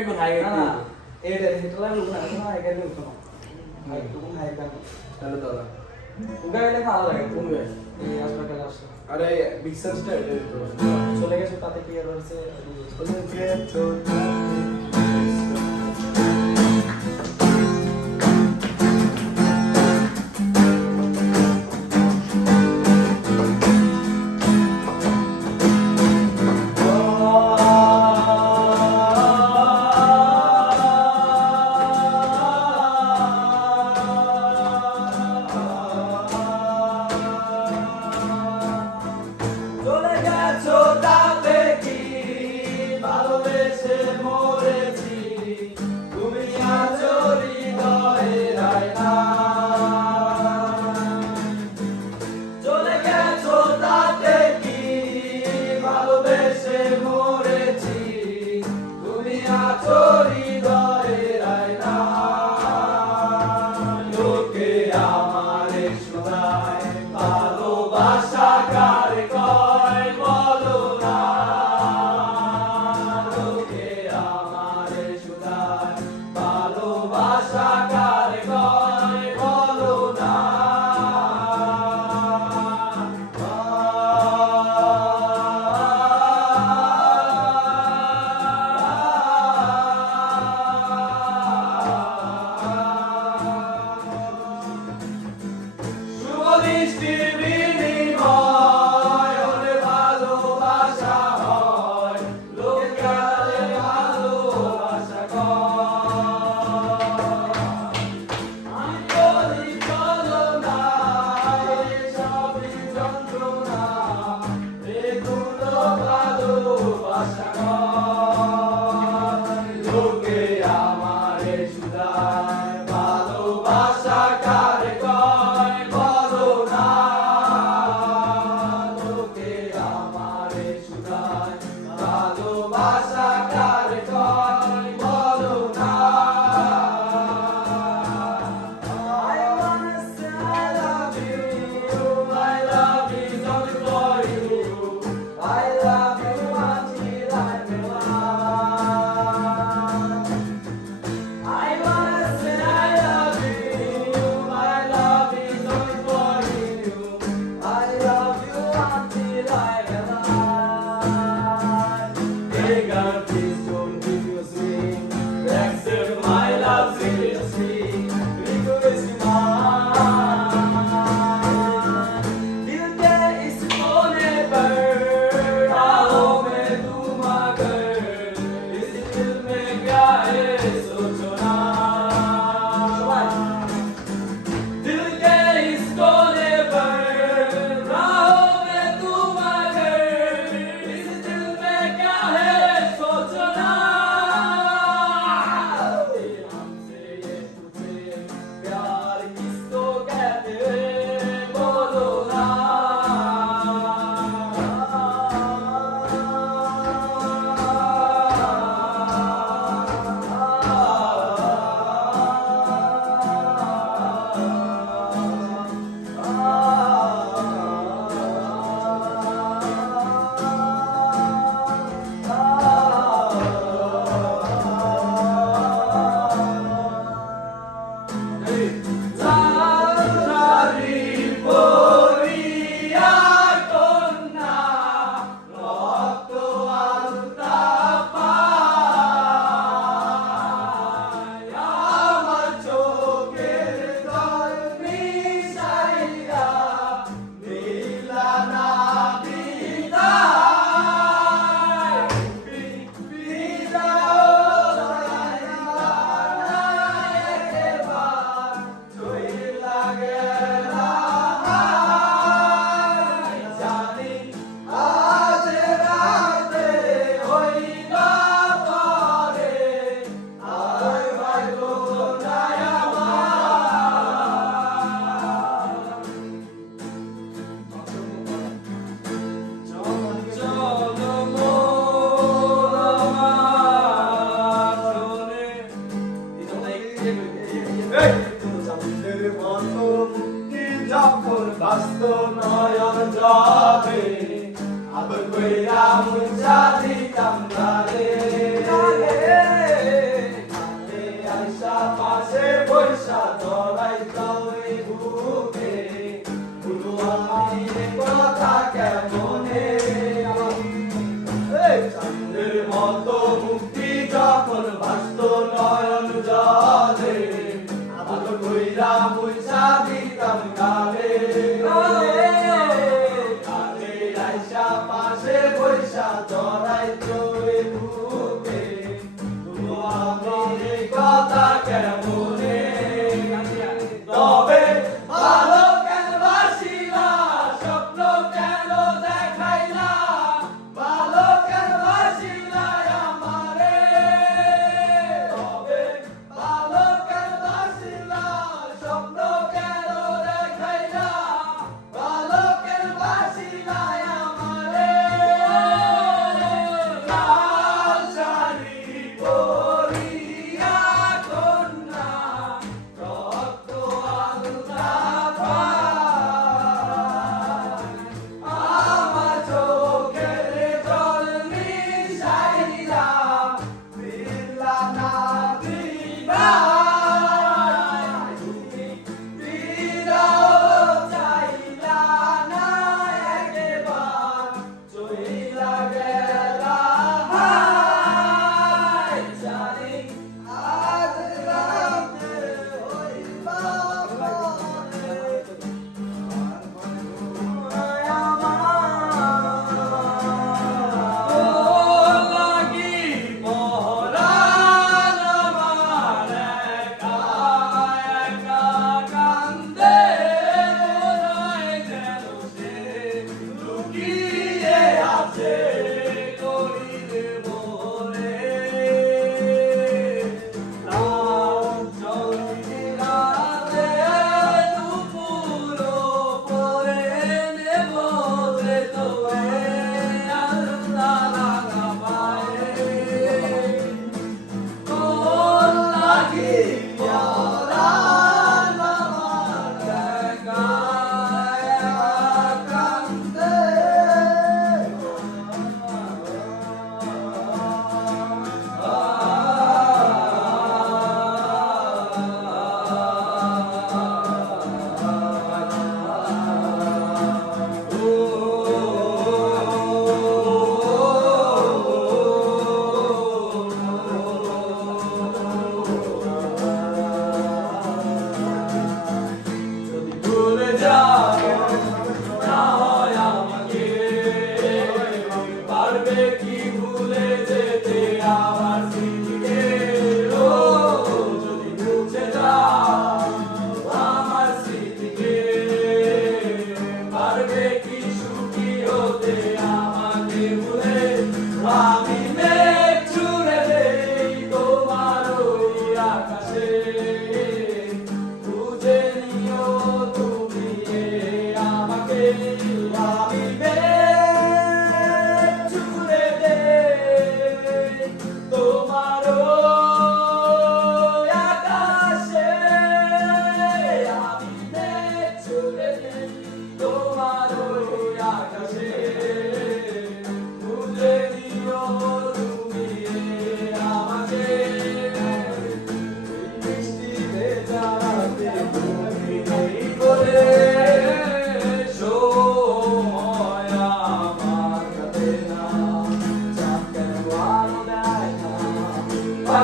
একটু হাই না না এটা হিটলা লুকনা না এটা লুকনা হাই তুমি হাই কাম তাহলে দাদা উগাইলে ভালো লাগে কমবে এই হাসপাতালে আসছে আরে বিগ সেন্সটা এটা চলে গেছে তাতে কি আর হচ্ছে চলে গেছে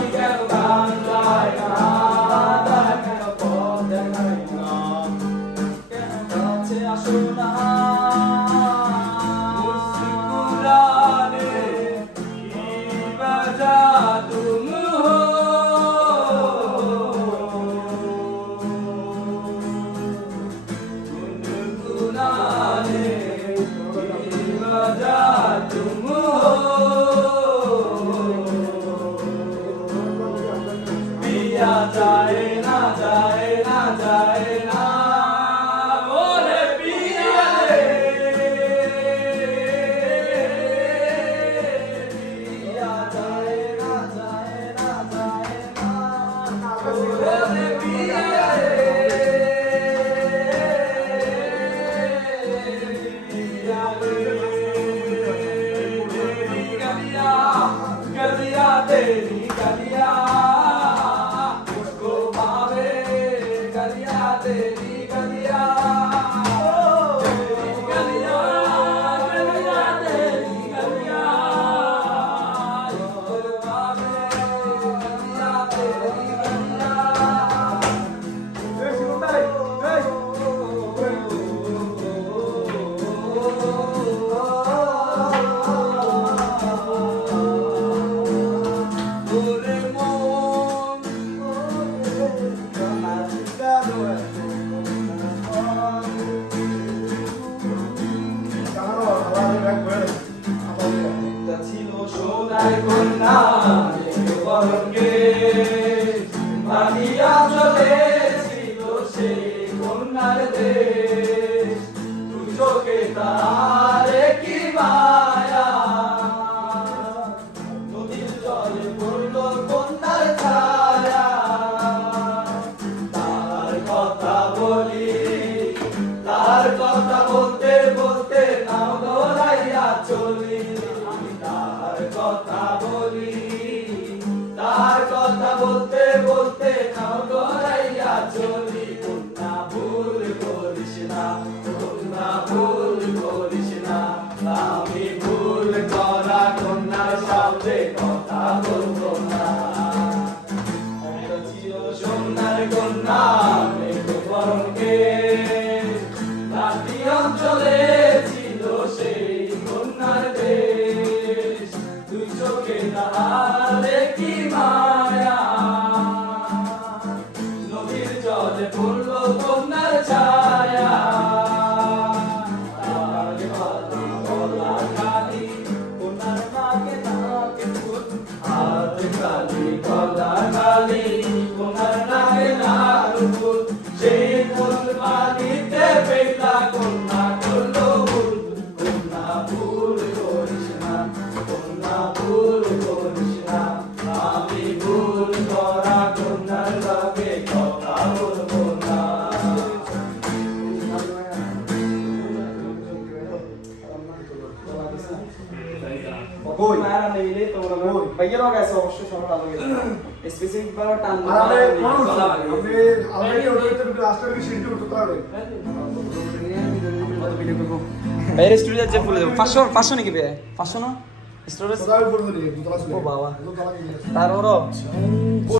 আমি কেন গান গাই না, তারা কেন পথ দেখাই না, কেন কাছে আসো না মুস্কুরানে কি वजह तुम हो गुनगुनाने की वजह तुम हो पिया जाए ना जाए ना जाए ना मोरे पिया रे पिया जाए ना जाए ना जाए ना मोरे पिया रे पिया रे तेरी गलियां गलियां तेरी गलियां मुझको भावे गलियां तेरी गलियां तेरी गलियां गलियां तेरी गलियां मुझको भावे गलियां तेरी गलियां ओरे मोन তা ছিল সোনার কন্যা বরঙ্গে ভাবিয়া চলেছিল সেই কন্যার দেশ তুই চোখে তারে কি মায়া নদীর জলে পড়ল কন্যার ছায়া তার কথা বলি তার কথা বলতে বলতে নাও দৌড়াইয়া চলি আমি তার কথা বলি তার কথা বলতে বলতে নাও দৌড়াইয়া চলি কন্যা ভুল করিস না কন্যা ভুল করিস না আমি ভুল করা কন্যার সামনে কথা বলবো না একটা ছিল সোনার কন্যা মেঘ বরঙ্গে রাতি অঞ্চলে ছিল সেই কন্যার দেশ দুই চোখে তাহারে কি মায়া নদীর জলে পড়ল কন্যার ছায়া তার বালি গলা খালি কন্যার নাকে নাকে ফুল হাত খালি গলা খালি কন্যার নাকে নাকে ফুল সেই ফুল পানিতে ফেলা কন্যা করলো ভুল কন্যা ভুল করিস না কন্যা ভুল করিস না আমি ভুল করা কন্যার লগে কথা বলবো না কই? মারা নেইলে তোমরা কই? ভাইয়া লোক আছে অবশ্যই সব ভালো গেছে স্পেসিফিক ভাবে টান আরে কোন গলা আপনি অলরেডি ওদের তো লাস্টের কি সিনটি উঠতে পারবে বাইরে স্টুডিও যাচ্ছে বলে দেবো 500 নাকি বে 500 না স্টোরেজ সদাই বলতে দিই দুতলা ছিল ও বাবা। দুতলা কি তারপরও